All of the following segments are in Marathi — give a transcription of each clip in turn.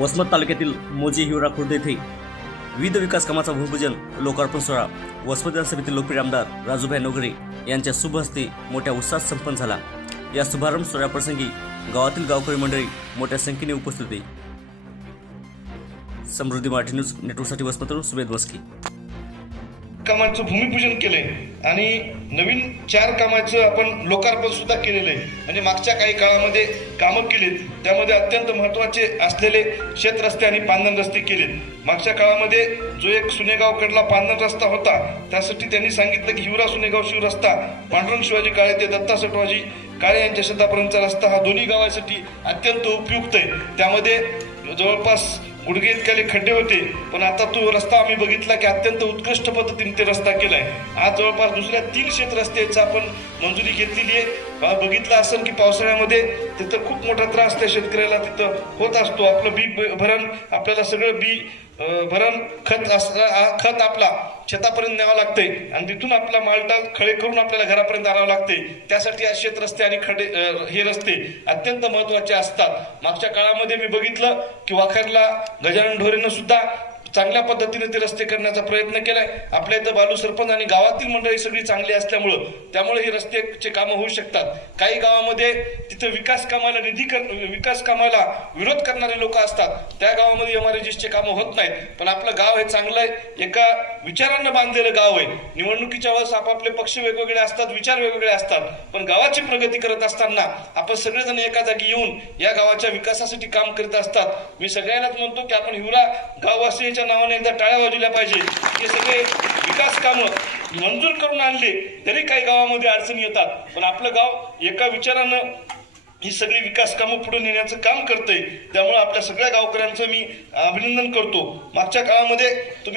वसमत तालुक्यातील मोजे हिवरा खुर्द येथे विविध विकास कामाचा भूमिपूजन लोकार्पण सोहळा वसमत विधानसभेतील लोकप्रिय आमदार राजूभाई नवघरे यांच्या शुभ हस्ते मोठ्या उत्साहात संपन्न झाला। या शुभारंभ सोहळ्याप्रसंगी गावातील गावकरी मंडळी मोठ्या संख्येने उपस्थित होते। समृद्धी मराठी न्यूज नेटवर्कसाठी वसमतवरून सुमेध मस्की। कामाचं भूमिपूजन केलंय आणि नवीन 4 कामाचं आपण लोकार्पण सुद्धा केलेलं आहे। म्हणजे मागच्या काही काळामध्ये कामं केलीत, त्यामध्ये अत्यंत महत्त्वाचे असलेले शेत रस्ते आणि पांदण रस्ते केलेत। मागच्या काळामध्ये जो एक सुनेगावकडला पांदण रस्ता होता, त्यासाठी त्यांनी सांगितलं की हिवरा सुनेगाव शिव रस्ता पांडुरंग शिवाजी काळे ते दत्ता सटवाजी काळे यांच्या शेतापर्यंतचा रस्ता हा दोन्ही गावासाठी अत्यंत उपयुक्त आहे। त्यामध्ये जवळपास गुडघे इतके खड्डे होते, पण आता तो रस्ता आम्ही बघितला की अत्यंत उत्कृष्ट पद्धतीने ते रस्ता केलाय। आज जवळपास दुसऱ्या 3 शेत रस्त्याची आपण मंजुरी घेतलेली आहे। बघितलं असेल की पावसाळ्यामध्ये तिथं खूप मोठा त्रास त्या शेतकऱ्याला तिथं होत असतो। आपलं बी भरण आपल्याला सगळं बी भरण खत आपला शेतापर्यंत न्यावं लागते आणि तिथून आपला मालटा खळे करून आपल्याला घरापर्यंत आणावं लागते। त्यासाठी आज शेत रस्ते आणि खडे हे रस्ते अत्यंत महत्त्वाचे असतात। मागच्या काळामध्ये मी बघितलं की वाखरला गजानन ढोरेनं सुद्धा चांगल्या पद्धतीने ते रस्ते करण्याचा प्रयत्न केलाय। आपल्या इथं बालू सरपंच आणि गावातील मंडळी सगळी चांगली असल्यामुळं त्यामुळे हे रस्त्याचे कामं होऊ शकतात। काही गावामध्ये तिथं विकास कामाला विरोध करणारे लोक असतात, त्या गावामध्ये MRGSचे कामं होत नाहीत। पण आपलं गाव हे चांगलं आहे, एका विचारांना बांधलेलं गाव आहे। निवडणुकीच्या वेळेस आपापले पक्ष वेगवेगळे असतात, विचार वेगवेगळे असतात, पण गावाची प्रगती करत असताना आपण सगळेजण एका जागी येऊन या गावाच्या विकासासाठी काम करत असतात। मी सगळ्यांनाच म्हणतो की आपण हिवरा गाववासी नावाने एकदा टाळ्या वाजवल्या पाहिजे। हे सगळे विकास कामं मंजूर करून आणले तरी काही गावामध्ये अडचणी येतात, पण आपलं गाव एका विचारानं ही सगळी विकास कामं पुढे नेण्याचं काम करतंय। त्यामुळे आपल्या सगळ्या गावकऱ्यांचं मी अभिनंदन करतो। मागच्या काळामध्ये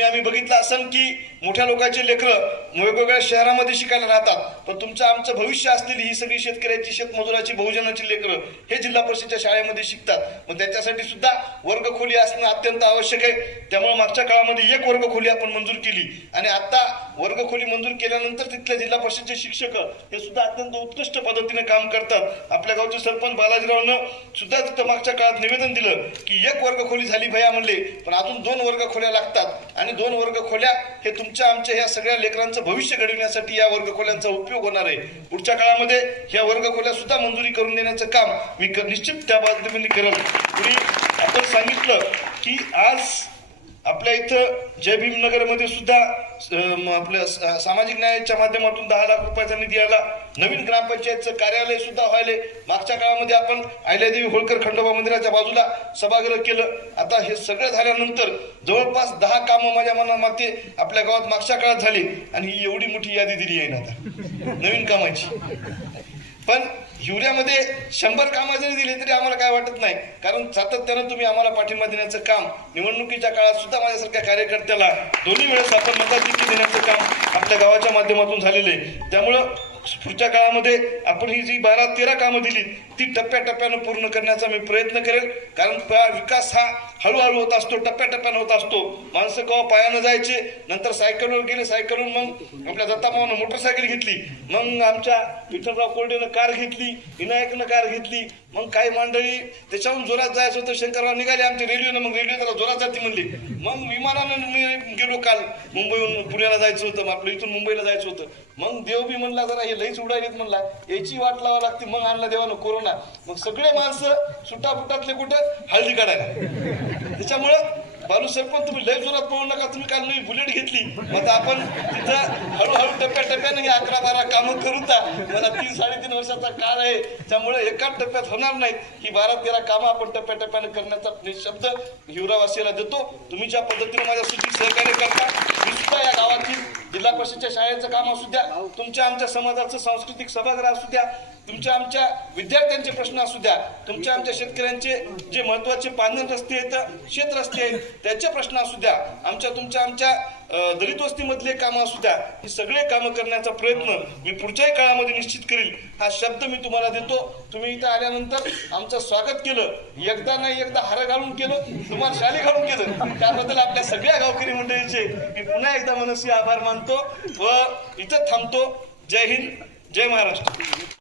आम्ही बघितलं असेल की मोठ्या लोकांचे लेकरं वेगवेगळ्या शहरामध्ये शिकायला राहतात, पण आमचं भविष्य असलेली ही सगळी शेतकऱ्याची शेतमजुराची बहुजनाची लेकरं हे जिल्हा परिषदेच्या शाळेमध्ये शिकतात। मग त्याच्यासाठी सुद्धा वर्गखोली असणं अत्यंत आवश्यक आहे। त्यामुळे मागच्या काळामध्ये 1 वर्गखोली आपण मंजूर केली आणि आता वर्गखोली मंजूर केल्यानंतर तिथल्या जिल्हा परिषदेचे शिक्षक हे सुद्धा अत्यंत उत्कृष्ट पद्धतीने काम करतात। आपल्या गावचे सरपंच बालाजीरावनं सुद्धा तिथं मागच्या काळात निवेदन दिलं की 1 वर्गखोली झाली भैया म्हणले, पण अजून 2 वर्गखोल्या लागतात आणि 2 वर्गखोल्या हे आमच्या ह्या सगळ्या लेकरांचं भविष्य घडविण्यासाठी या वर्गखोल्यांचा उपयोग होणार आहे। पुढच्या काळामध्ये ह्या वर्गखोल्या सुद्धा मंजुरी करून देण्याचं काम मी निश्चित त्या पद्धतीने करेल। पुढे आपण सांगितलं की आज आपल्या इथं जय भीमनगरमध्ये सुद्धा आपल्या सामाजिक न्यायाच्या माध्यमातून 10 लाख रुपयाचा निधी आला। नवीन ग्रामपंचायतचं कार्यालय सुद्धा व्हायले। मागच्या काळामध्ये आपण अहिल्यादेवी होळकर खंडोबा मंदिराच्या बाजूला सभागृह केलं। आता हे सगळं झाल्यानंतर जवळपास 10 कामं माझ्या मनामध्ये आपल्या गावात मागच्या काळात झाली आणि ही एवढी मोठी यादी दिली आहे ना आता नवीन कामाची। पण हिवऱ्यामध्ये 100 कामं जरी दिली तरी आम्हाला काय वाटत नाही, कारण सातत्यानं तुम्ही आम्हाला पाठिंबा देण्याचं काम निवडणुकीच्या काळात सुद्धा माझ्यासारख्या कार्यकर्त्याला दोन्ही वेळेस आपण मताधिक्य देण्याचं काम आपल्या गावाच्या माध्यमातून झालेलं आहे। त्यामुळं पुढच्या काळामध्ये आपण ही जी 12-13 कामं दिली ती टप्प्याटप्प्यानं पूर्ण करण्याचा मी प्रयत्न करेल, कारण विकास हा हळूहळू होत असतो, टप्प्याटप्प्यानं होत असतो। माणसं केव्हा पायानं जायचे, नंतर सायकलवर गेले, सायकलवरून मग आपल्या दत्तामावानं मोटरसायकल घेतली, मग आमच्या विठ्ठलराव कोरडेनं कार घेतली, विनायकनं कार घेतली, मग काही मंडळी त्याच्याहून जोरात जायचं होतं, शंकरराव निघाले आमच्या रेल्वेनं, मग रेल्वे त्याला जोरात जाते म्हणली, मग विमानानं गेलो काल मुंबईहून पुण्याला जायचं होतं, आपलं इथून मुंबईला जायचं होतं, मग देव बी म्हणला जरा हे लईच उडायलेत म्हणला, याची वाट लावा लागते, मग आणला देवानं कोरोना, मग सगळे माणसं सुटाफुटातले कुठं हळदी काढायला। त्याच्यामुळं बालू सरपंच तुम्ही लय जोरात पळू नका, तुम्ही काल नवी बुलेट घेतली, मग आपण तिथं हळूहळू टप्प्याटप्प्यानं हे 11-12 कामं करू ता। मला 3-3.5 वर्षाचा काळ आहे, त्यामुळे एकाच टप्प्यात होणार नाहीत, ही 12-13 कामं आपण टप्प्याटप्प्यानं करण्याचा शब्द हिवरावासीला देतो। तुम्ही ज्या पद्धतीने माझ्यासाठी सहकार्य करता, मी सुद्धा या गावातील जिल्हा परिषदेच्या शाळेचं काम असू द्या, तुमच्या आमच्या समाजाचं सांस्कृतिक सभागृह असू द्या, तुमच्या आमच्या विद्यार्थ्यांचे प्रश्न असू द्या, तुमच्या आमच्या शेतकऱ्यांचे जे महत्त्वाचे पांदण रस्ते आहेत, शेत रस्ते आहेत, त्याचे प्रश्न असू द्या, आमच्या दलित वस्तीमधले कामं असू द्या, ही सगळे कामं करण्याचा प्रयत्न मी पुढच्याही काळामध्ये निश्चित करील, हा शब्द मी तुम्हाला देतो। तुम्ही इथं आल्यानंतर आमचं स्वागत केलं, एकदा नाही एकदा हार घालून केलं, तुम्हाला शाली घालून केलं, त्याबद्दल आपल्या सगळ्या गावकरी मंडळीचे मी पुन्हा एकदा मनस्वी आभार मानतो व इथं थांबतो। जय हिंद, जय महाराष्ट्र।